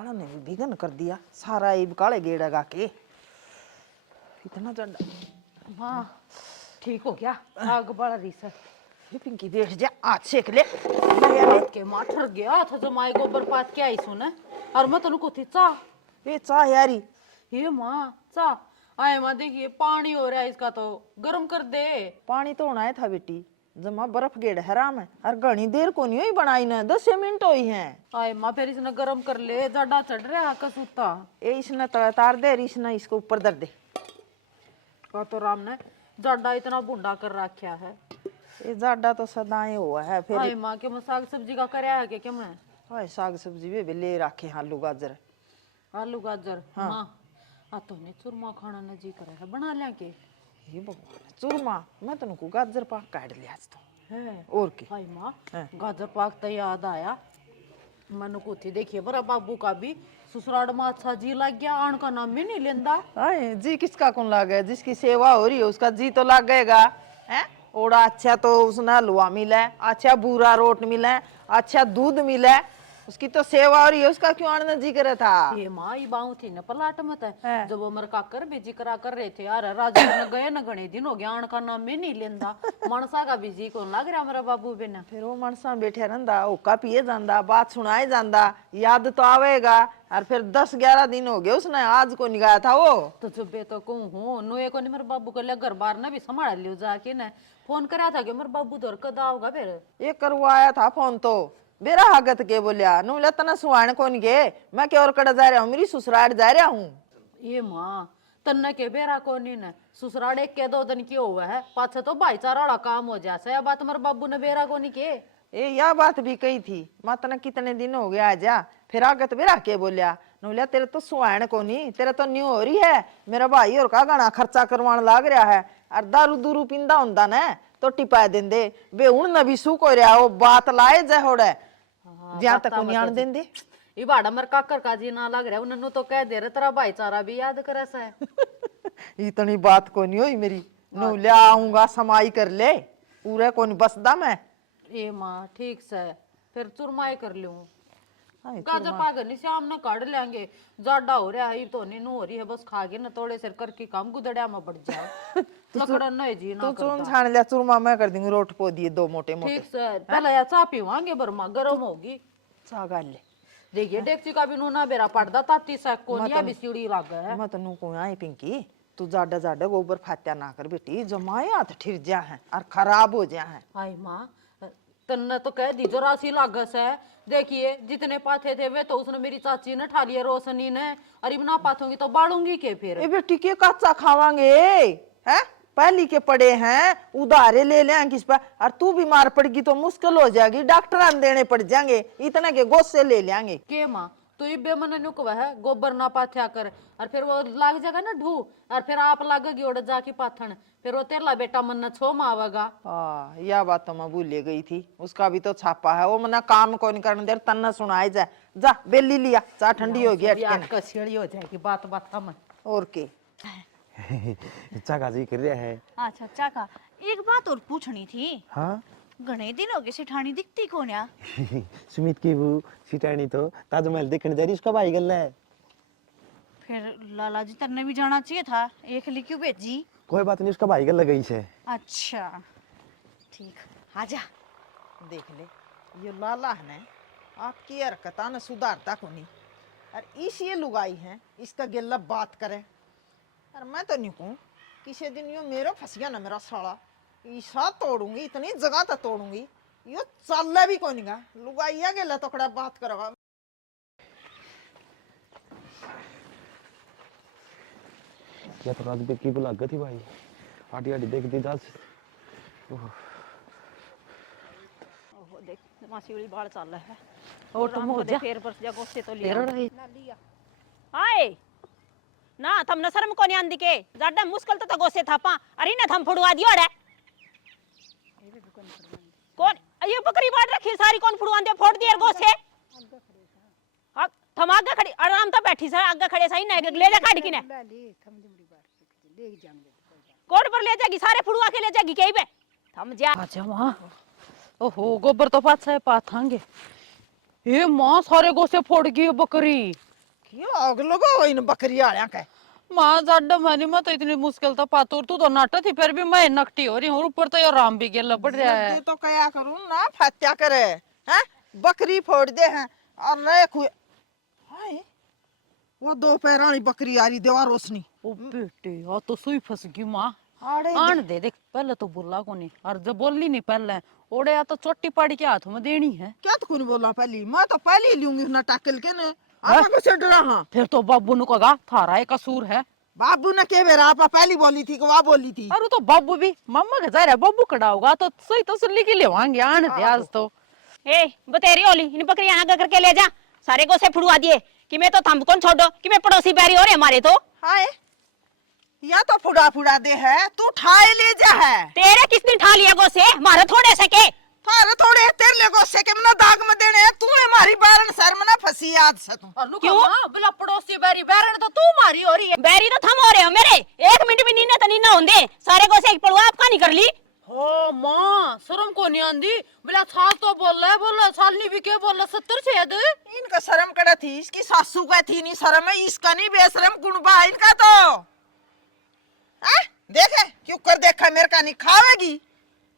काला ने भी बिगन कर दिया सारा ईब काले गेड़ा गा के इतना डंडा। हाँ ठीक हो गया। आग बड़ा रीस है। ये पिंकी देख जा आज सेक ले बात के मां ठर गया था जो माई गोबर पात के आई सुने और मैं तनु को थी चा ये चाह यारी ये मां चा आए मां देखिए पानी हो रहा है इसका तो गर्म कर दे। पानी तो होना था बेटी जमा बर्फ गेड़ हराम है और घनी देर को नहीं हुई बनाई ना 10 मिनट हुई है। आए मां फिर इसने गर्म कर ले जाडा चढ़ रहा कसूता ये इसने तार दे इसने इसको ऊपर दर दे का तो राम ने जाडा इतना बुंडा कर रखा है। ये जाडा तो सदाएं हुआ है फिर आए मां के मैं साग सब्जी का करया है क्या मैं हाय साग सब्जी भी ले रखे आलू गाजर आलू गाजर हाँ आ तो ने चूरमा खाना न जी करे है बना लिया के ये भगवान चूरमा मैं तनको गाजर पाक काट लिया आज तो है और की हाय मां गाजर पाक तो याद आया मन को थी देखिए बड़ा बाबू का भी ससुराल में अच्छा जी लग गया आन का नाम भी नहीं लेंदा। हाय जी किसका कौन लागे जिसकी सेवा हो रही है उसका जी तो लागेगा हैं। ओड़ा अच्छा तो उसने हलवा मिला अच्छा बूरा रोट मिला अच्छा दूध मिला उसकी तो सेवा हो रही है उसका क्यों आने जी करे था। ये माँ ये बाऊ थी न पलाट मत है। है जब उमर काकर बेजी करा कर रहे थे यार राजा न गए न घने दिन हो गया आन का नाम भी नहीं लेंदा मनसा का भी जी कौन लग रहा मेरा बाबू बिना फिर वो मनसा बैठे रहंदा ओका पिए जांदा बात सुनाए जांदा याद तो आवेगा और फिर 10-11 दिन हो गए उसने आज को निगाया था वो तो जब बे तो कहूँ हूँ नुए को नहीं मेरे बाबू को ले घर बार न भी संभाल लियो जाके न फोन करा था कि मेरे बाबू दौर कदा होगा फिर ये करवाया था फोन तो बेरा हागत के बोलिया नुले तना सुहान कौन गे मैं क्या और कड़ा जा रहा हूँ मेरी ससुराल जा रहा हूँ। ये माँ तन्ने के बेरा को नहीं न ससुराल एक के 2 दिन की हुआ है पाछे तो भाईचारा वाला काम हो जाए या बात मेरे बाबू ने बेरा को नहीं के ए यह बात भी कही थी माँ तना कितने दिन हो गया आजा फिर आगत बेरा के बोलिया नुलिया तेरे तो सुहान को नहीं तेरे तो न्यू हो रही है मेरा भाई और का घना खर्चा करवाने लाग रहा है और दारू दूरू पिंदा हुंदा न तो टिपा देंदे वे उन न भी सुख हो रहा वो बात लाए जा होड़े ज्यादा तक नहीं आन देंदे ये बाड़ा मर काकर का जी ना लग रहा है उन्होंने तो कह दे रहे तेरा भाईचारा भी याद करे सा इतनी बात को नहीं हुई मेरी नु ले आऊंगा समाई कर ले पूरे को नहीं बसदा मैं ये माँ ठीक से फिर चुरमाई कर लूं गाजर पागल नहीं शाम न काट लेंगे जाडा हो रहा है तो नहीं हो रही है बस खा के न थोड़े सिर करके काम गुदड़िया में बढ़ जाए लकड़ा नहीं जी ना तू चून छान लिया चूरमा मैं कर दूंगी रोट पो दिए 2 मोटे मोटे ठीक से पहले या चा पीवांगे बरमा गरम होगी चा गाल ले देखिए डेक्ची का भी नूना बेरा पड़दा ताती सा कोनिया भी सीढ़ी लाग है मैं तनु को आई पिंकी तू जाडा जाडा गोबर फात्या ना कर बेटी जमाए हाथ ठिर जा है और खराब हो जा है। हाय माँ तन्ने तो कह दी जो राशि लागस है देखिए जितने पाथे थे वे तो उसने मेरी चाची ने ठा लिया रोशनी ने अरे ना पाथूंगी तो बाड़ूंगी के फिर ए बेटी के कच्चा खावांगे हैं पहली के पड़े हैं उधारे ले लें किस पर और तू बीमार पड़गी तो मुश्किल हो जाएगी डॉक्टर देने पड़ जाएंगे इतना के गोद से ले लेंगे के माँ तो ये बेमन नुकवा है गोबर ना पाथ्या कर और फिर वो लाग जाएगा ना ढू और फिर आप लागेगी उड़ जाके पाथन फिर वो तेला बेटा मन छो मावेगा। यह बात तो मैं भूल गई थी उसका भी तो छापा है वो मना काम को नहीं करने दे तन्ना सुनाए जा जा बेली लिया चा ठंडी हो गई कसीड़ी हो जाएगी बात बात हम और के चाका जी कर रहा है। अच्छा चाका एक बात और पूछनी थी। हाँ घने दिन हो गए सिठानी दिखती कौन या सुमित की वो सिटानी तो ताजमहल देखने जा रही उसका भाई गल है। फिर लाला जी तरने भी जाना चाहिए था एक लिए क्यों भेजी कोई बात नहीं उसका भाई गल गई से। अच्छा ठीक आजा देख ले ये लाला है ना आपकी हरकत न सुधारता को नहीं और इस ये लुगाई है इसका गिल्ला बात करे और मैं तो नहीं कहूँ किसी दिन यो मेरा फंस गया ना मेरा साला ईसा तोड़ूंगी इतनी जगह तो तोड़ूंगी यो चल भी कोई नहीं लुगाइया गिल्ला तोकड़ा बात करवा या तो रात की बुला गई थी भाई आटी आटी देख दी दास ओहो देख मासी वाली बाल चल रहा है और तुम हो जा फिर पर जगह से तो तेरा लिया हाय ना थम न शर्म को नहीं आंदी के ज्यादा मुश्किल तो गोसे थापा अरे ना थम फुड़वा दियो रे कौन ये बकरी बांट रखी सारी कौन फुड़वा दे फोड़ दिया गोसे हां थम आगे खड़ी आराम तो बैठी सर आगे खड़े सही ना ले जा काट की ने कोट पर ले जाएगी सारे फुड़वा के ले जाएगी कहीं पे थम जा अच्छा मां ओहो गोबर तो पाछे पाथांगे ये मां सारे गोसे फोड़ गई बकरी क्यों आग लगो इन बकरी आलिया के? माँ जाडा मानी मैं तो इतनी मुश्किल था पातुर तू तो नाटा थी फिर भी मैं नकटी हो रही हूँ ऊपर तो ये राम भी गेला पड़ रहा है। ये तो क्या करूं ना फत्या करे हैं बकरी फोड़ दे हैं और रहे कोई हाय वो दो पैर वाली बकरी आ रही देवा रोशनी। ओ बेटे आ तो सुई फंस गई माँ। आड़े आन दे देख पहले तो बोला को नहीं और जब बोली नहीं पहले ओड़े या तो चोटी पाड़ी के हाथ में देनी है। क्या तो कोई बोला पहली मैं तो पहले ही लूंगी ना टाकल के ने आपा को से डरा हां फिर तो बाबू ने कहा थारा एक कसूर है। बाबू ने के बेरा आपा पहली बोली थी कि वह बोली थी। अरे तो बाबू भी मम्मा के जा रहा बाबू खड़ा होगा तो सही तो सुन के लेवांगे आन दे आज तो। ए बतेरी होली इन बकरियां आगे करके ले जा सारे को से फुड़वा दिए कि मैं तो थम कौन छोड़ो कि मैं पड़ोसी बैरी हो रहे हमारे तो। हाय या तो फुड़ा फुड़ा दे है तू ठाए ले जा है तेरे किस दिन ठा लिया गो से मारे थोड़े से के थारे थोड़े तेरे ले को से के मना दाग में देने तू हमारी बारण सर में ना फंसी याद से तू। क्यों बिला पड़ोसी बैरी बैरन तो तू मारी हो रही है। बैरी तो थम हो रहे हो मेरे 1 मिनट भी नीना तो नीना होंदे सारे को से पड़वा आप कहानी कर ली। हो माँ शर्म को नहीं आंदी बिला छाल तो बोल रहा साल नहीं भी के बोल रहा 70 छेद इनका शर्म कड़ा थी इसकी सासू का थी नहीं शर्म है इसका नहीं बेशरम गुणबा इनका तो देखे क्यों कर देखा मेरे का नहीं खावेगी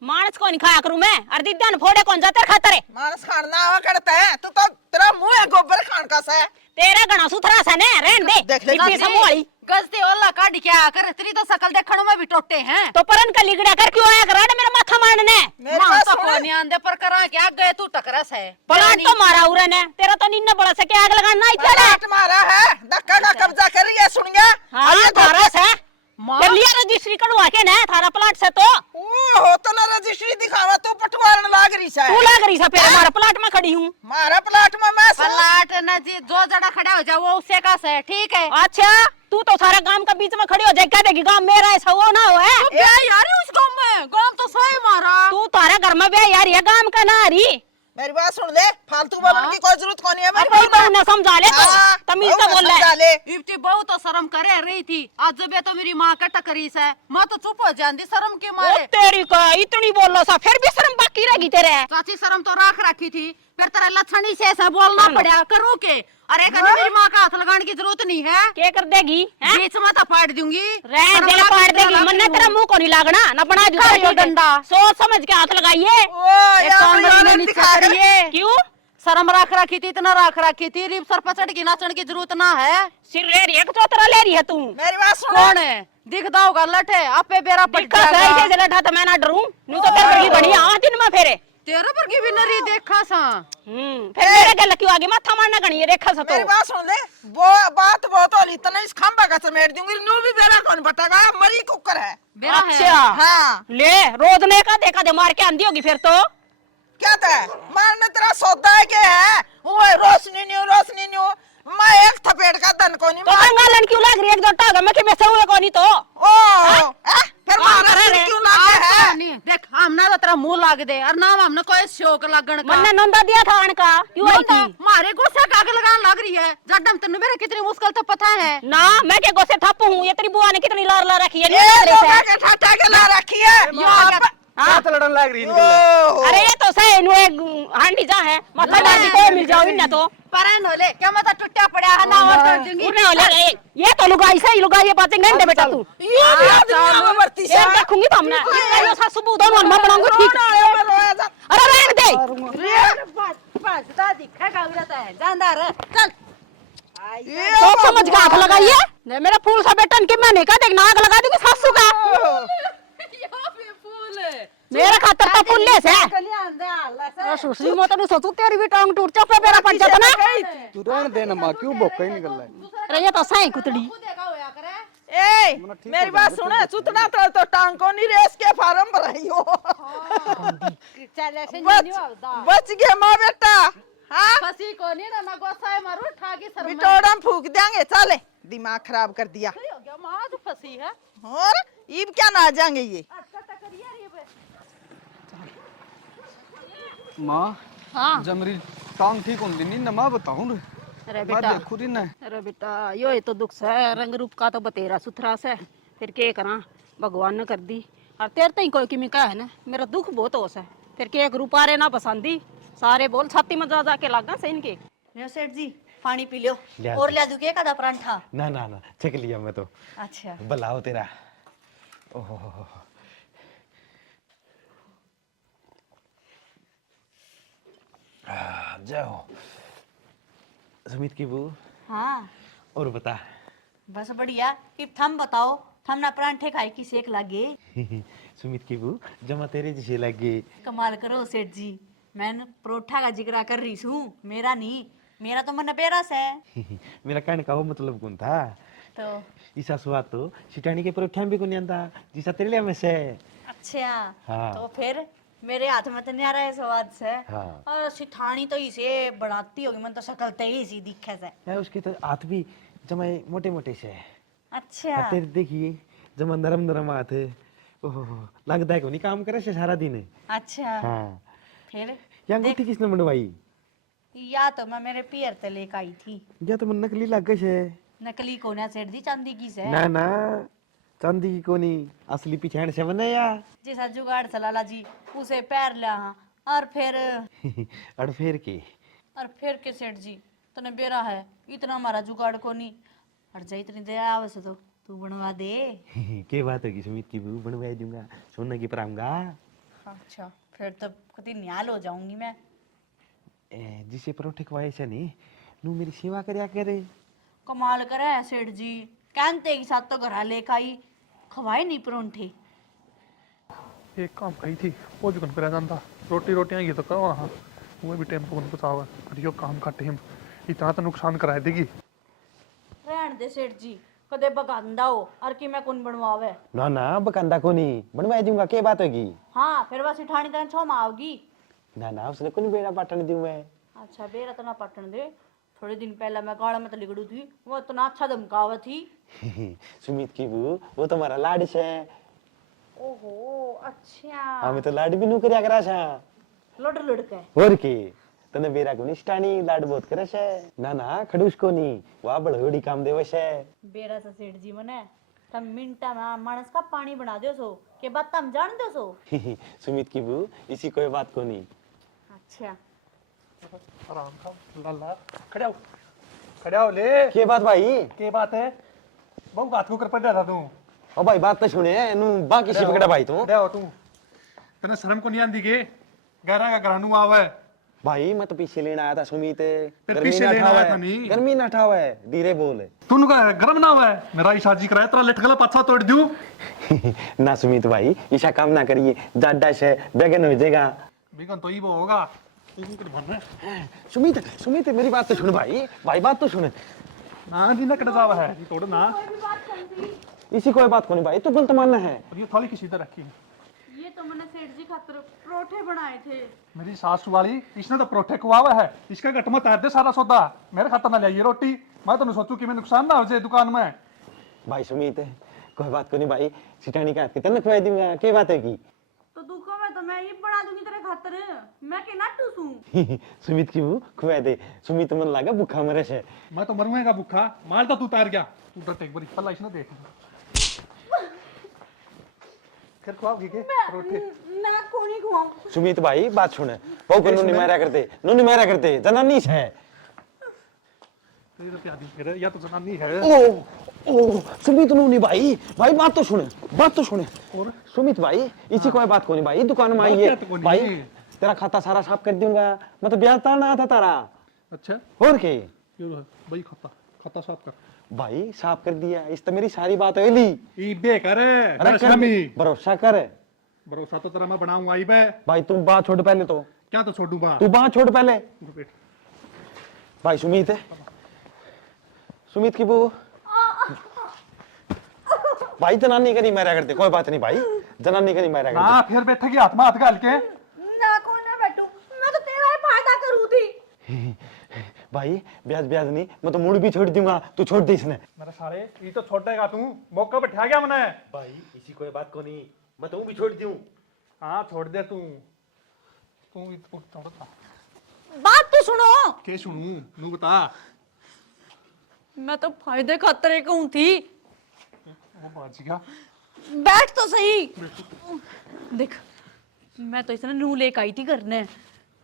मानस को नहीं खाया करूं मैं और दिद्दान फोड़े कौन जातर खाता रे मानस खाना आवा करता है तू तो तेरा मुंह है गोबर खान का सा है तेरा गणा सुथरा सा ने रहन दे देख ले लिपि समोली गजते वाला काट क्या कर तेरी तो शकल देखण में भी टोटे हैं तो परन का लिगड़ा कर क्यों आया करा मेरा माथा मारने मेरे मां पास तो सुन। को नहीं आंदे पर करा क्या गए तू टकरस है पलाट तो मारा उरे ने तेरा तो नीना बड़ा सके आग लगाना इतना पलाट मारा है धक्का का कब्जा कर रही है सुनिया हां तारा से मां कर लिया रजिस्ट्री कढ़वा के ना थारा प्लाट से तो ओ तो ना रजिस्ट्री दिखावा तू पटवारन लाग रही सा तू लाग रही सा फिर हमारा प्लाट में खड़ी हूं मारा प्लाट में मैं सा पलाट ना जी जो जड़ा खड़ा हो जाए वो उससे का से ठीक है। अच्छा तू तो सारा गांव का बीच में खड़ी हो जाए कह देगी गांव मेरा ऐसा वो ना हो है क्या यार उस गांव में गांव तो सही मारा तू तारा घर में बे यार ये गांव का ना रही मेरी बात सुन ले फालतू बोलने की कोई जरूरत कोनी है मेरी कोई बात ना समझा ले तो हाँ, तमीज बहु से ना बोल ले समझा ले इफ्ती बहुत तो शर्म करे रही थी आज जब तो मेरी माँ का टकरी से मैं तो चुप हो जाती शर्म के ओ मारे। तेरी का इतनी बोलो सा फिर भी शर्म बाकी रहेगी तेरे चाची शर्म तो राख रखी थी फिर तेरा लक्षणी से ऐसा बोलना पड़ा करूँ के अरे कहने मेरी माँ का हाथ लगाने की जरूरत नहीं है क्या कर देगी हैं? बीच में तो फाड़ दूंगी रहन दे फाड़ देगी मन्ने तेरा मुंह को नहीं लागना ना बना दूं का यो डंडा सोच समझ के हाथ लगाइए ओ एक यार काम यार में दिखा नीचे कर करिए क्यों शर्म राख रखी थी इतना राख रखी थी रिप सर पर चढ़ के नाचने की जरूरत ना है। सिर ले रही है कि चौतरा ले रही है तू मेरी बात सुन कौन है दिखदा होगा लठे आपे बेरा पट दिखा सही जाएगा से लड़ा तो मैं ना डरूं नहीं तो तेरे की बढ़िया आ दिन में फेरे तेरे पर की भी नरी देखा सा फिर मेरे गल क्यों आगे माथा मारना गणी है रेखा सा तो मेरी बात सुन ले वो बात बहुत होली इतना इस खंबा का समेट दूंगी न्यू भी बेरा कौन बटेगा मरी कुकर है बेरा है अच्छा हाँ ले रोदने का देखा दे मार के आंधी होगी फिर तो क्या था मारने तेरा सौदा है क्या है वो रोशनी न्यू मैं एक थपेट का धन को नहीं तो कंगालन क्यों लाग रही है एक जोटा होगा मैं कि मैं सहुए को नहीं तो फिर मारा सिर क्यों लागे है नहीं देख हमने तो तेरा मुंह लाग दे और नाम हमने कोई शौक लागण का मन्ने नंदा दिया था आन का क्यों आई थी मारे गुस्सा काग लगान लग रही है जड्डम तन्ने मेरे कितनी मुश्किल तो पता है ना मैं के गोसे ठप हूं ये तेरी बुआ ने कितनी लार ला रखी है ये नहीं लोग से के ठाठा के ला रखी है हाथ लड़न लग रही इनके ओह, अरे ये तो सही नु एक हांडी जा है मतलब दादी को मिल जाओ इन्हें तो परन होले क्या मत टूटा पड़ा है ना और कर दूंगी उन्हें ले ये तो लुगाई सही लुगाई ये बातें गंदे बेटा तू ये भी आदमी में बरती ये देखूंगी तो हमने ये सासू बू दोनों मैं बनाऊंगी ठीक अरे रहने दे बसदा दिखा कागरत है जानदार चल तो समझ के हाथ लगाइए ने मेरा फूल सा बेटन के मैंने कहा देख नाग लगा दूंगी सासू का यहाँ पे फूल है मेरा खातर तो फुल्ले से सुश्री मोतो ने सोचू तेरी भी टांग टूट चपे मेरा पड़ जाता ना तू रहने दे ना मां क्यों भोका ही निकल रहा है। अरे ये तो सही कुतड़ी देखा होया करे ए मेरी बात सुना सुतना तो टांग को नहीं रेस के फार्म भराई हो बच गए माँ बेटा हाँ फसी को नहीं ना गोसाए मारू ठाकी सर में बिटोड़ा फूक देंगे चले दिमाग खराब कर दिया हो गया मां जो फसी है और ईब क्या ना जाएंगे ये मां हाँ जब मेरी टांग ठीक होती नहीं ना मां बताऊं रे अरे मैं बेटा देखू री ना अरे बेटा यो ही तो दुख है रंग रूप का तो बतेरा सुथरा से फिर के करा भगवान ने कर दी और तेरे तो ही कोई किमी का है ना मेरा दुख बहुत होश है फिर के एक रूपारे ना पसंदी सारे बोल छाती में जा के लागा से इनके ले सेठ जी पानी पी लो लिया और दे। ले दूं क्या आधा परांठा? ना ना ना चख लिया मैं तो। अच्छा भलाओ तेरा। ओहो जय हो। सुमित की बहू, हाँ और बता। बस बढ़िया। कि थम बताओ, थम ना परांठे खाए की सेक लागे? सुमित की बहू, जमा तेरे जैसे लगे। कमाल करो सेठ जी, मैंने परोठा का जिक्र कर रही हूँ, मेरा नहीं। मेरा तो मन बेरस है। मेरा कहने का वो मतलब कौन था? तो ईसा स्वाद तो सिटानी के परोठा भी कौन आंदा जिसा तेरे लिए में से। अच्छा हाँ। तो फिर मेरे हाथ में तो नहीं आ रहा है स्वाद से। हाँ। और सिठानी तो इसे बनाती होगी, मन तो शक्ल ते ही सी दिखे से। यार उसके तो हाथ भी जमाए मोटे मोटे से है। अच्छा और तेरे देखिए जमा नरम नरम हाथ है। ओहो लगता है कि नहीं काम करे से सारा दिन। अच्छा हाँ। फिर ये अंगूठी किसने मंडवाई? या तो मैं मेरे पियर ते लेकर आई थी। या तो मन नकली लग गई है। नकली कोना सेठ जी, चांदी की से। ना ना चांदी की कोनी, असली पिछाड़ से बनाया। जैसा जुगाड़ से लाला जी उसे पैर लिया हाँ। और फिर अड़फेर के। के सेठ जी तने बेरा है इतना हमारा जुगाड़ को नहीं। और जा इतनी दया आवे से तो तू बनवा दे। के बात होगी सुमित की बहू, बनवा दूंगा, सोने की पराऊंगा। अच्छा फिर तो कति न्याल हो जाऊंगी मैं। जिसे परोठे खवाए से नहीं नू मेरी सेवा करया करे। कमाल करे है सेठ जी, कहते के साथ तो घर लेकर आई, खवाए नहीं परोंठे। एक काम कही थी वो भी कौन कर जाता। रोटी रोटियां ये तो करो हाँ, वो भी टेम्पो कौन पचावा करियो काम का टेम इतना तो नुकसान करा देगी। रहन दे सेठ जी, कदे बगांदा हो और कि मैं कौन बनवावे। ना ना बकंदा को नहीं बनवा दूंगा, के बात होगी। हाँ फिर बस सिठानी तन छो माओगी। ना ना उसने कोई बेड़ा पाटन दूं मैं। अच्छा बेरा तो ना पटन दे। थोड़े दिन पहले मैं गाड़ा में तो लिगड़ू थी, वो इतना अच्छा धमकावा थी। सुमित की बहू वो तो हमारा लाड से। ओहो अच्छा। हमें तो लाड भी नू करया करा छा। लड़ लड़के और के तने बेरा को निष्ठानी लाड बहुत करे छे। ना ना खड़ूस को नहीं, वाह बड़ोड़ी काम देवे छे। बेरा से सेठ जी मने तम मिनटा में मानस का पानी बना दो सो के बात तम जान दो सो। सुमित की बहू इसी कोई बात को नहीं। अच्छा आराम का लाला खड़े हो ले। के बात भाई? के बात है बहु बात को कर पड़ रहा था तू। ओ भाई बात तो सुने नू बाकी से पकड़ा भाई तू। खड़े हो तू, तने शर्म को नहीं आंदी के गहरा का घरानू आवे। भाई मैं तो पीछे लेने आया था सुमित। पीछे लेने आया था नहीं? गर्मी ना ठावा है, धीरे बोल। तू का गरम ना हुआ है मेरा शादी कराया तेरा लटकला पाछा तोड़ दूं। ना सुमित भाई ऐसा काम ना करिए, जाडा से बेगन हो जाएगा। बिगन तो ही वो होगा। सुमित सुमित मेरी बात तो सुन भाई, भाई बात तो सुन। ना जी ना कट जावा है तोड़ ना। इसी कोई बात को नहीं भाई, तू गलत मानना है। और ये थोड़ी किसी तरह रखी है। ये तो मैंने सेठ जी खातिर परोठे बनाए थे। मेरी सासू वाली इसने तो परोठे खुआवा है, इसका गटमा तैर दे सारा सौदा मेरे खातर ना लाइए रोटी। मैं तो सोचू कि मैं नुकसान ना हो जाए दुकान में। भाई सुमित कोई बात को नहीं भाई, सिटानी का कितना खुआ दूंगा, क्या बात है की। तो दुखों में तो मैं ये बना दूंगी तेरे खातिर, मैं के नाटू सूं। सुमित की वो खुआ दे, सुमित मन लगा भूखा मरे से। मैं तो मरूंगा भूखा, माल तो तू तैर गया। तू डट एक बार पल्ला इसने देख फिर खुआओगी के परोठे। ना कोनी खुआऊं। सुमित भाई बात सुन, बहु को नुनी मारा करते, नुनी मारा करते, जनानी है। तेरी तो प्यादी फिर या तो जनानी है। ओ ओ सुमित नुनी भाई, भाई बात तो सुने, बात तो सुने। और सुमित भाई इसी कोई बात को नहीं भाई, दुकान में बात आइए क्या तो कोनी? भाई, तेरा खाता सारा साफ कर दूंगा। मैं तो ब्याज तारना आया था तारा। अच्छा और के ये लो भाई खाता खाता साफ कर। भाई साफ कर दिया, इस तो मेरी सारी बात है ली। ई बे करे अरे कर, भरोसा कर। भरोसा तो तेरा मैं बनाऊंगा ई बे। भाई तुम बात छोड़ पहले, तो क्या तो छोड़ू बा तू बात छोड़ पहले। बेट भाई सुमित है, सुमित की बहू भाई जनानी का नहीं मारा करते, कोई बात नहीं भाई, जनानी का नहीं मारा ना फिर बैठेगी हाथ में हाथ डाल के। ना को ना बैठू, मैं तो तेरा ही फायदा करूं थी। करते। भाई ब्याज ब्याज नहीं, मैं तो मूड भी छोड़ दूंगा, तू छोड़ दे इसने। मेरे सारे ये तो छोड़ देगा तू, मौका बैठा गया मैंने। भाई इसी कोई बात को नहीं, मैं तो भी छोड़ दूं। हाँ छोड़ दे तू छोड़ ता। बात तो सुनो। के सुनू नू बता। मैं तो फायदे खातिर कहूं थी। वो बाज गया। बैठ तो सही। देख मैं तो इसने नू लेके आई थी करने,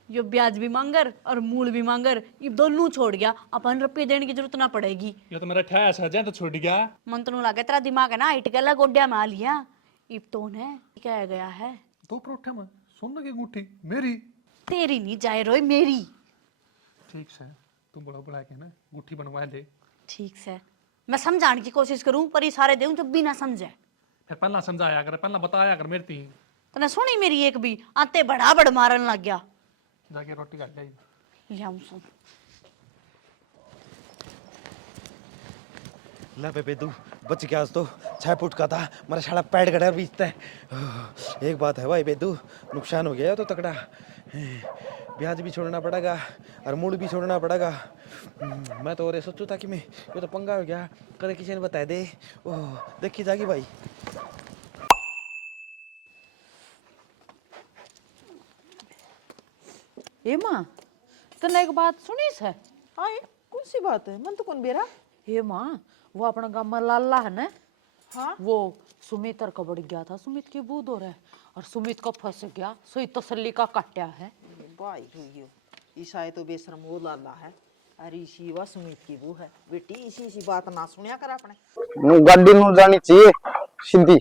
यो ब्याज भी मांगर और मूल भी मांगर, ये दोनों छोड़ गया, अपन रुपये देने की जरूरत ना पड़ेगी। ये तो मेरा ठहर सजा तो छूट गया। मन तो लगा तेरा दिमाग है ना इट गला गोड्या में आ लिया। इब तो ने क्या गया है, 2 परोठे में सोने की अंगूठी मेरी। तेरी नहीं जाए रोई मेरी। ठीक है, तुम बड़ा बुला के ना अंगूठी बनवा ले। ठीक से मैं समझाने की कोशिश करूं पर इशारे दूं जब भी ना समझे। फिर पहला समझाया कर, पहला बताया कर मेरी तीन। तने सुनी मेरी एक भी, आते बड़ा बड़ मारन लग गया। जाके रोटी खा ले। ले आऊं सुन। ला बे बेदू बच गया आज तो। 6 फुट का था, मेरा साला पैड गड़ा बीचता है। एक बात है भाई बेदू, नुकसान हो गया तो तकड़ा। ब्याज भी छोड़ना पड़ेगा और मूड भी छोड़ना पड़ेगा। मैं तो और सोचू था कि मैं ये तो पंगा हो गया, कदे किसी ने बता दे। ओह देखी जागी भाई। ए माँ, तने एक बात सुनी है? हाँ ये कौन सी बात है, मन तो कौन बेरा। हे माँ, वो अपना गाँव में लाला है ना, हाँ वो सुमित और कबड़ गया था, सुमित की बूद हो रहा है और सुमित को फंस गया, सोई तसल्ली का काट्या है। भाई हुई ईसा तो बेशरम वो लाला है, अरे इसी वा सुमित की वो है बेटी, इसी बात ना सुनिया कर अपने। गाड़ी नु जानी चाहिए सीधी।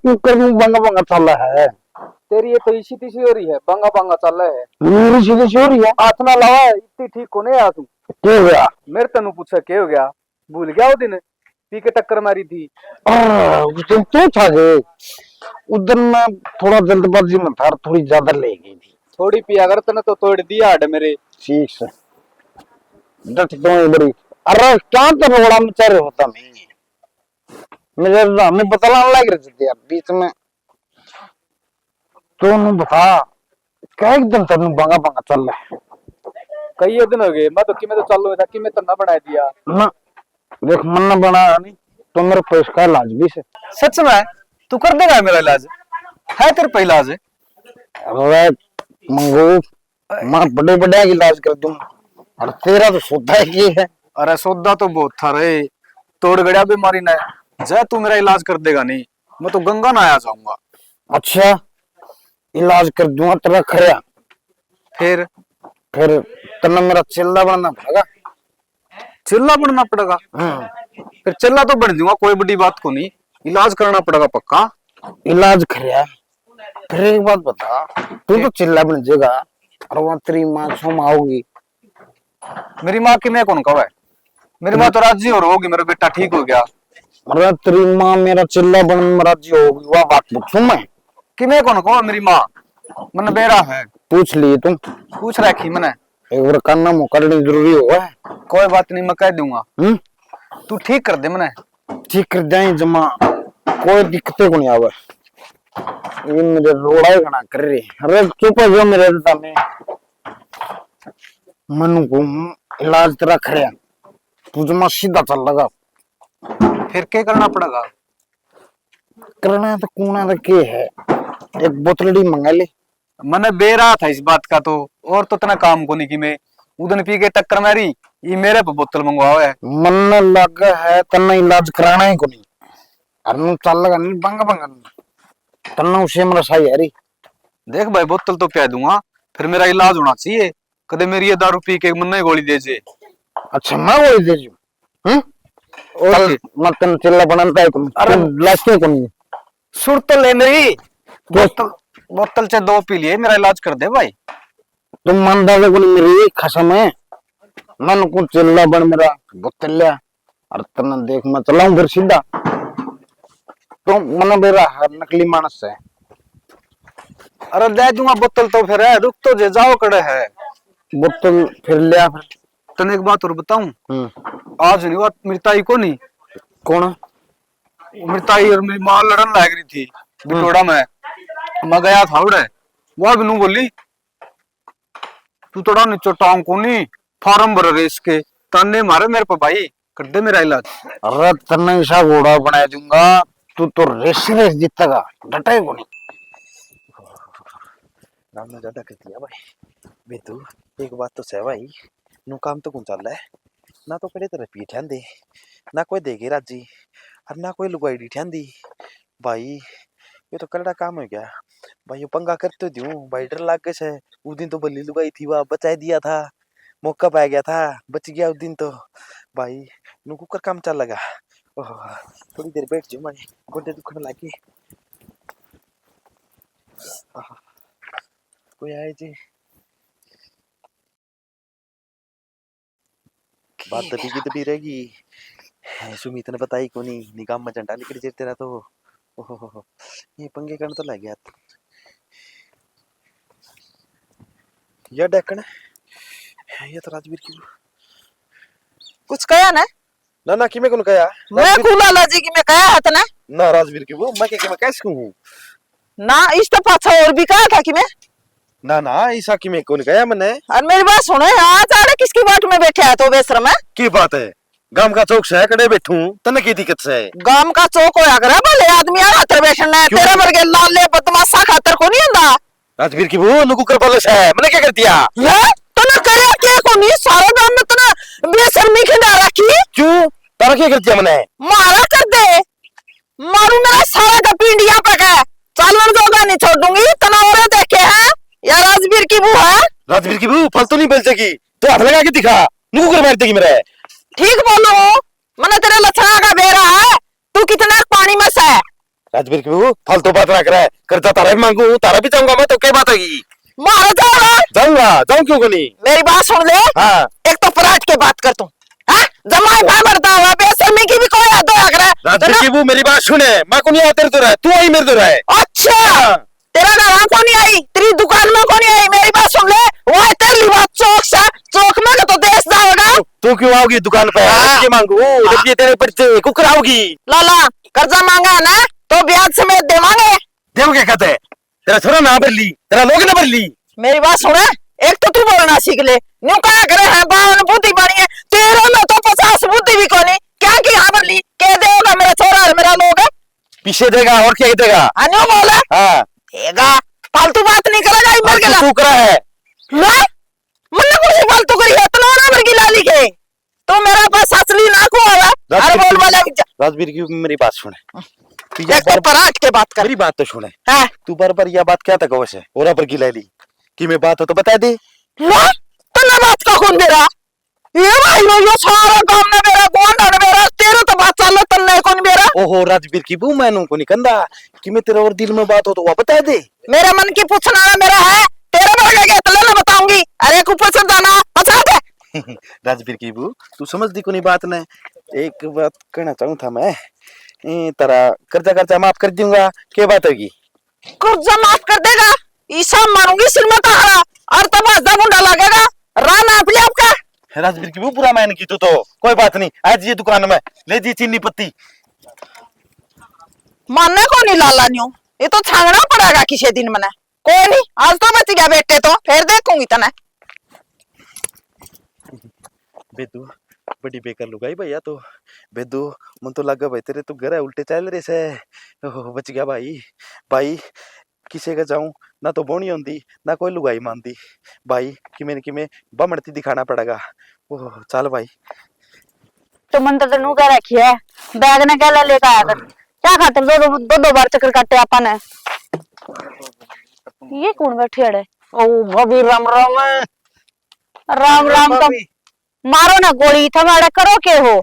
कुकर में बंगा बंगा चल रहा है। तेरी ये तो इसी तीसी हो रही है, बंगा बंगा चल रहा है। मेरी सीधी सी हो रही है। हाथ ना लावा, इतनी ठीक कोने आ तू। क्या हो गया? मेरे तनु पूछा क्या हो गया, भूल गया वो दिन पी के टक्कर मारी थी। उस दिन तो था गे, उधर मैं थोड़ा जल्दबाजी में था, थोड़ी ज्यादा ले गई थी। थोड़ी पिया कर तने तो तोड़ दिया हड मेरे। ठीक है डट दो बड़ी। अरे क्या तो रोड़ा मचा रहे होता मैं, मुझे हमें पता लग रही थी यार बीच में। तो नु बता क्या एकदम तेन बंगा बंगा चल रहा है। कई दिन हो गए, मैं तो कि मैं तो चालू था कि मैं तो ना बना दिया ना देख मन न बना नहीं तो मेरे पैसे का इलाज भी से। सच में तू कर देगा मेरा इलाज, है तेरे पे इलाज? अरे मंगू मैं बड़े बड़े इलाज कर दूं और तेरा तो सौदा ही है। अरे सौदा तो बहुत था रे, तोड़ गड़िया बीमारी ने जा, तू मेरा इलाज कर देगा नहीं मैं तो गंगा ना आ जाऊंगा। अच्छा इलाज कर दूंगा तेरा खरिया, फिर तेना मेरा चिल्ला बनना पड़ेगा। चिल्ला बनना पड़ेगा? फिर चिल्ला तो बन दूंगा, कोई बड़ी बात को नहीं, इलाज करना पड़ेगा पक्का। इलाज खरिया। फिर एक बात बता, तू तो चिल्ला बन जाएगा और वहां तेरी माँ सोम आओगी। मेरी माँ की मैं कौन कहा है, मेरी माँ तो राजी और होगी, मेरा बेटा ठीक हो गया। अरे तेरी माँ मेरा चिल्ला बन राजी होगी, वह बात पूछूं मैं कि मैं कौन कहा मेरी माँ, मन बेरा है। पूछ लिए तुम, पूछ रखी मैंने, एक बार करना मुकरनी जरूरी होगा। कोई बात नहीं मैं कह दूंगा, तू ठीक कर दे मैंने। ठीक कर जाए जमा, कोई दिक्कतें को नहीं आवे। ये मेरे रोड़ा ही घना कर रही। अरे चुप हो मेरे सामने, मनु को इलाज तेरा खरिया, तू जमा सीधा चल लगा। फिर क्या करना पड़ेगा? करना तो कूना तो के है, एक बोतलड़ी मंगा ले। मैंने बेरा था इस बात का तो, और तो इतना काम को नहीं कि मैं उदन पी के टक्कर मारी, ये मेरे पे बोतल मंगवाओ है। मन लग है तना इलाज कराना ही को नहीं, अरे चल लगा नहीं बंगा बंगा तना उसे मेरा सही है री। देख भाई बोतल तो पिया दूंगा, फिर मेरा इलाज होना चाहिए, कदे मेरी ये दारू पी के मन गोली दे जे। अच्छा मैं गोली दे जू, और मैं तेन चिल्ला बनाता है तुम, अरे लास्टे को नहीं सुर तो ले मेरी बोतल से 2 पी लिए, मेरा इलाज कर दे भाई। तुम मान दादा को मेरी खसम है, मन को चिल्ला बन मेरा बोतल लिया और तना देख मैं चलाऊं फिर सीधा। तो मन मेरा नकली मानस है। अरे दे दूंगा बोतल तो, फिर है रुक तो जे जाओ कड़े है बोतल फिर लिया। फिर तने एक बात और बताऊं, आज नहीं बात मेरी ताई को नहीं, कौन? मेरी ताई और मेरी माँ लड़न लग रही थी बिटोड़ा में, मैं गया था उड़े, वह भी नू बोली तू थोड़ा नीचो टांग को नहीं फार्म भर रहे इसके ताने मारे मेरे पे भाई, कर दे मेरा इलाज। अरे तना ऐसा घोड़ा बना दूंगा, तू तो रेस जीतेगा, डटे को नहीं। राम ने ज्यादा कर दिया भाई। बेतू एक बात तो सह भाई, नु काम तो कौन चल रहा है ना, तो पहले तेरे पीठ दे ना कोई देखे राजी और ना कोई लुगाई ढिठांदी भाई। ये तो करड़ा काम हो गया भाई। ये पंगा करते दूं भाई, डर लाग गए से। उस दिन तो बल्ली लुगाई थी, वह बचा दिया था, मौका पा गया था, बच गया उस दिन तो भाई। नुकू कर काम चल लगा। ओह, थोड़ी देर बैठ जाऊं, मैं गोडे दुखने लगे। कोई आए जी? बात दबी की दबी रहेगी। सुमित ने बताई को नहीं, निगाह में झंडा निकल जाते रहा तो ओहो, ये पंगे करने तो लग गया। ये डकन ये तो राजवीर की कुछ कया ना ना कि मैं कौन कया मैं लाला जी की मैं कया हत ना राजवीर की वो मैं के मैं कैसे हूं ना। इस तो पाछा और भी कहा था कि मैं ना ऐसा कि मैं कौन कया मैंने। और मेरी बात सुनो, आज आड़े किसकी बाट में बैठे है तो बेशरम है? की बात है? गांव का चौक से कड़े बैठूं तने की दिक्कत से? गांव का चौक होया करे भले आदमी आ खातर बैठना है, तेरे वर्गे लाले बदमाशा खातर को नहीं आंदा। राजवीर की वो नुकू कर बोले से मैंने क्या कर दिया? है तने करया के को नहीं? सारा गांव में तने बेशर्मी खिंडा रखी। क्यों तारा क्या कर दिया मैंने? मारा कर दे, मारू मेरा सारा का पिंडिया पका चालन जोगा नहीं छोड़ दूंगी। तना और देखे हैं या राजवीर की बू है? राजवीर की वो फालतू नहीं बोल सकी तो हाथ लगा के दिखा, नुकू कर मार देगी मेरे। ठीक बोलो, मैंने तेरे लक्षणा का बेरा है, तू कितना पानी में से? राजवीर की वो फालतू बात ना करे, करता तारा भी मांगू, तारा भी जाऊंगा मैं तो क्या बात होगी? मारा जाऊंगा जाऊं क्यों को नहीं? मेरी बात सुन ले। हाँ एक तो पराठ के बात कर तू, जमाई भाई मरता हुआ बेशर्मी की भी कोई याद हो रहा है। राजवीर की वो मेरी बात सुने, मैं को नहीं आता तेरे तो रहा, तू आई मेरे तो रहा। अच्छा तेरा घर को नहीं आई, तेरी दुकान में को नहीं आई। मेरी बात सुन ले, वो है तेरी बात चौक सा, चौक में तो देश जाओगा। तू क्यों आओगी दुकान पे? ये मांगू जब ये तेरे पर्चे कुकर आओगी। लाला कर्जा मांगा है ना तो ब्याज समेत देवांगे। देव क्या कहते? तेरा छोरा ना भर ली, तेरा लोग ना भर ली। मेरी बात सुने, एक तो तू बोलना सीख ले। न्यू कहा करे हैं बावन बुद्धि बनी है, तेरे में तो 50 बुद्धि भी कोनी। क्या की यहाँ पर ली कह देगा मेरा छोरा है मेरा लोग है। पीछे देगा और क्या देगा? अन्यो बोला हाँ देगा, फालतू बात नहीं करेगा। मर गया तू करा है ला मुन्ना कुछ फालतू करी है इतना ना मर गिला लिखे तो मेरा पास असली ना को आवा। अरे बोल वाला राजवीर की मेरी बात सुने, एक तो पराठ के बात कर। मेरी बात तो सुने। हाँ तू बार यह बात क्या तक वैसे और पर गिला ली कि मैं बात हो तो बता दे। ला तो ना बात का कौन दे रहा? ये भाई यो सारा काम में मेरा कौन है मेरा? तेरे तो बात चल तन नहीं कौन मेरा? ओहो राजवीर की बू मैनू को नहीं कंदा कि मैं तेरे और दिल में बात हो तो वह बता दे। मेरा मन की पूछना है मेरा है, तेरे में क्या तले ना बताऊंगी। अरे को पसंद आना बता दे। राजवीर की बू तू समझ दी को नहीं बात ने। एक बात कहना चाहूँ था मैं, तेरा कर्जा माफ कर दूंगा, क्या बात होगी? कर्जा माफ कर देगा? ईसा मारूंगी सिर में तारा और तब आधा मुंडा लगेगा। राना अपने आपका राजवीर की वो पूरा मैंने की तो कोई बात नहीं। आज ये दुकान में ले जी चीनी पत्ती मानने को नहीं लाला न्यू, ये तो छांगना पड़ेगा किसी दिन मने। कोई नहीं आज तो बच गया बेटे, तो फिर देखूंगी तना। बेदू बड़ी बेकार लुगाई भैया तो। बेदू मन तो लगा भाई तेरे तो घर है उल्टे चल रहे से। बच गया भाई। भाई किसे का जाऊं ना तो बोनी होती ना कोई लुगाई मानती भाई। कि मैं बमड़ती दिखाना पड़ेगा। ओह चल भाई। तो मन तो तेनू कह रखी है बैग ने क्या लेकर आया कर, क्या खातिर दो बार चक्कर काटे आपा ने। ये कौन बैठे अड़े? ओ भाभी राम राम। राम राम तो मारो ना गोली, थमाड़ा करो के हो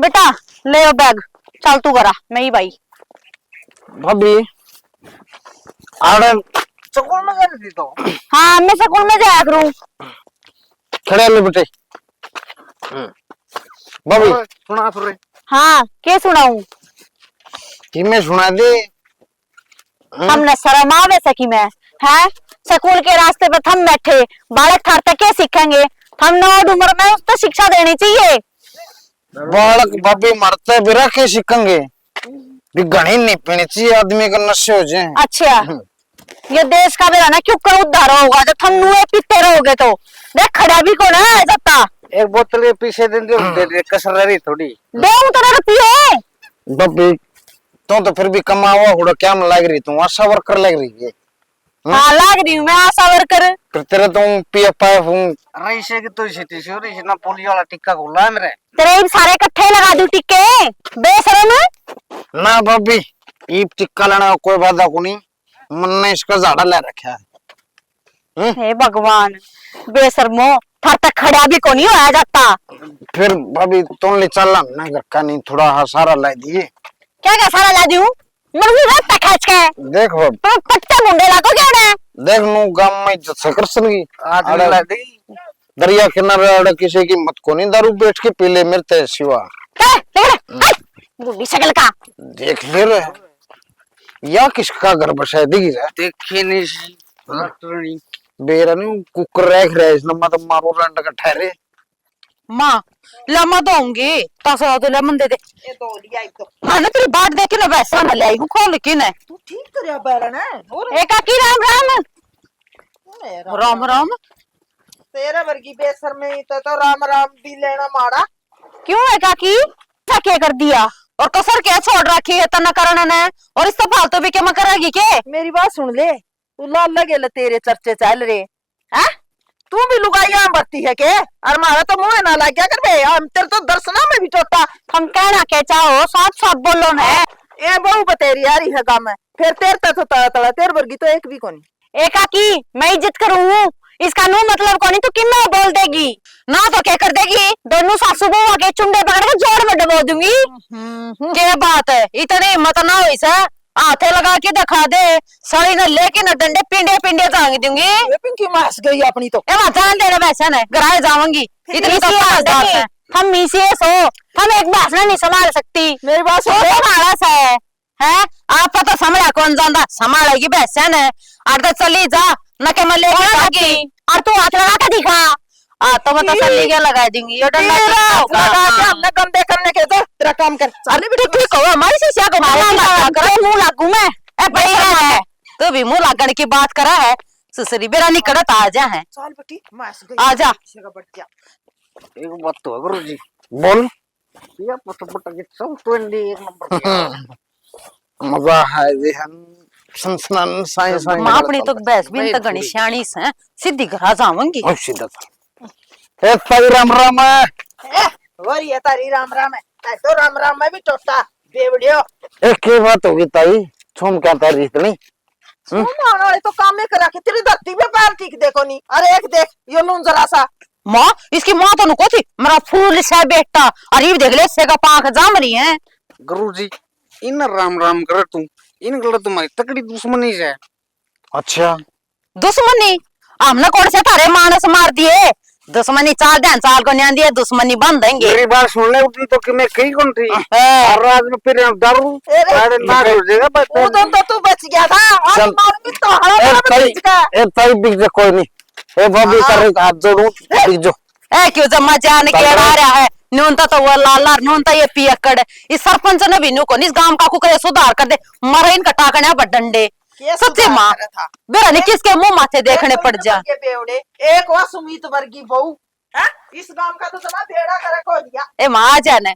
बेटा। ले ओ बैग, चल तू करा मैं ही भाई। भाभी आड़े स्कूल में गई थी तो? हाँ मैं स्कूल में जाया करूं। खड़े ले बेटे। भाभी सुना फिर। हाँ क्या सुनाऊं? कि मैं सुना दे। हमने शर्म आवे सकी में है? स्कूल के रास्ते पे थम बैठे, बालक ठारते क्या सीखेंगे? हम नौड उम्र में उसको शिक्षा देनी चाहिए। बालक भाभी मरते बिरा के सीखेंगे? भी घनी नहीं पीनी चाहिए आदमी का, नशे हो जाए। अच्छा ये देश का बेरा ना क्यों कर उद्धार होगा जब तुम नुए पीते रहोगे तो। देख खड़ा भी कौन है जत्ता? एक बोतल के पीछे दे कसर रही थोड़ी दे उतना पिए। भाभी तो फिर भी कमावा हुड़ा क्या लग रही तू? आशा वर्कर लग रही है। हाँ लाग रही हूँ मैं आशा वर्कर। फिर तेरे तो पीएफआईएफ हूँ रईसे की तो सिटी से रईस ना पुलिस वाला टिक्का खोला है मेरे। तेरे इन सारे इकट्ठे लगा दूं टिक्के बेशरम। ना भाभी ईब टिक्का लेने का कोई वादा को नहीं, मन ने इसका झाड़ा ले रखा है। हे भगवान बेशरमो थार तक खड़ा भी को नहीं होया जाता। फिर भाभी तुम ले चल ना घर का नहीं थोड़ा सारा ला दिए। क्या क्या सारा ला दूं मरवी रात तक खींच के देख भाभी तो कच्चा मुंडे ला को क्या है देख नु गांव में इज्जत से कर सकी आज ला दी दरिया किनारे अड़ किसी की मत को नहीं दारू बैठ के पी ले मेरे ते सिवा बुढ़ी शक्ल का। देख ले रे या किसका घर बसाए दिखी है देखे नहीं बेरा नहीं कुकर रख रहा है इस नंबर तो मारो रंड का ठहरे माँ लम्मा दूंगी तासा तो लेमन दे दे। ये तो लिया ही तो हाँ ना तेरी बाट देखे ना वैसा ना ले आई हूँ खोल की ना तू ठीक कर बैरन है और एक की राम राम मेरा राम राम। तेरे वर्गी बेसर में ही तो राम राम भी लेना मारा। क्यों है काकी क्या क्या कर दिया और कसर क्या छोड़ रखी है तना करण ने और इससे फालतू भी क्या करेगी के। मेरी बात सुन ले तू लाल लगे ले तेरे चर्चे चल रहे हैं तू भी लुगाई आम बत्ती है के और मारा तो मुंह ना लग गया कर बे हम तेरे तो दर्शना में भी टोटा। हम कहना क्या चाहो साफ साफ बोलो ना। ए बहु बतेरी यारी है काम है फिर तेरे तो तड़ा तड़ा तेरे वर्गी तो एक भी कोनी। एक की मैं इज्जत करूँ इसका नो मतलब कौन तो कि मैं बोल देगी ना तो क्या कर देगी दोनों सासू बहू के चुंडे पकड़ के जोड़ में डबो दूंगी। क्या बात है इतनी हिम्मत ना हो इसे हाथे लगा के दिखा दे सड़ी न लेके न डंडे पिंडे पिंडे जांग दूंगी। ये पिंकी मास गई अपनी तो ए जान देना वैसा न घराए जाऊंगी इतनी तो समझदार है हम मीसे सो हम एक भाषण नहीं संभाल सकती। मेरी बात सुन हमारा सा है आप तो संभाला कौन जानता संभालेगी वैसा न और तो चली जा न के मैं लेके जागी और तू हाथ लगा के दिखा तो मैं तसल्ली के लगा दूंगी ये डंडा लगा के हमने गंदे करने के तो तेरा काम कर चले बेटा ठीक हो हमारी शिष्या को मारा मुंह लागू मैं ए भैया है तो भी मुंह लागने की बात करा है सुसरी बेरा निकलत आ जा है चल बेटी मास गई आ जा बढ़ जा। एक बात तो है गुरुजी बोल या पटपट के सब 21 नंबर मजा है जे हम संस्नान साइंस मां अपनी तो बहस भी तो गणी सियाणी से सीधी घरा जाऊंगी और सीधा ए ताई राम राम है वरी है तारी राम राम है तो राम राम में भी टोटा बेवड़ियो। एक के बात होगी ताई छुम क्या तारी इतनी सुन वाले तो काम में करा के तेरी धरती पे पैर टिक देखो नहीं। अरे एक देख यो लून जरा सा मां इसकी मां तो नुको थी मेरा फूल से बेटा अरे देख ले से का पांख जाम रही है। गुरुजी इन राम राम कर तू इन गल तुम्हारी तकड़ी दुश्मनी से। अच्छा दुश्मनी हमने कौन से थारे मानस मार दिए दुश्मनी चाल ध्यान चाल को न्यान दिए दुश्मनी बंद देंगे। मेरी बात सुन ले उतनी तो कि मैं कही कौन थी और रात में फिर दारू अरे मार हो जाएगा बस उधर तो तू बच गया था और मारूंगी तो हरा बच गया। ए ताई बिक जा कोई नहीं ए भाभी कर हाथ जोड़ू बिक जो ए क्यों जम्मा जान के आ रहा है न्यूनता तो वो लाला न्यूनता ये पियकड़ इस सरपंच ने भी न्यू को इस गांव का कुकर सुधार कर दे मरे इनका टाकने बड्डंडे सच्चे माँ बेरा ने किसके मुंह माथे देखने पड़ जा बेवड़े एक वा सुमित वर्गी बहू इस गांव का तो समा भेड़ा कर को दिया। ए मां जाने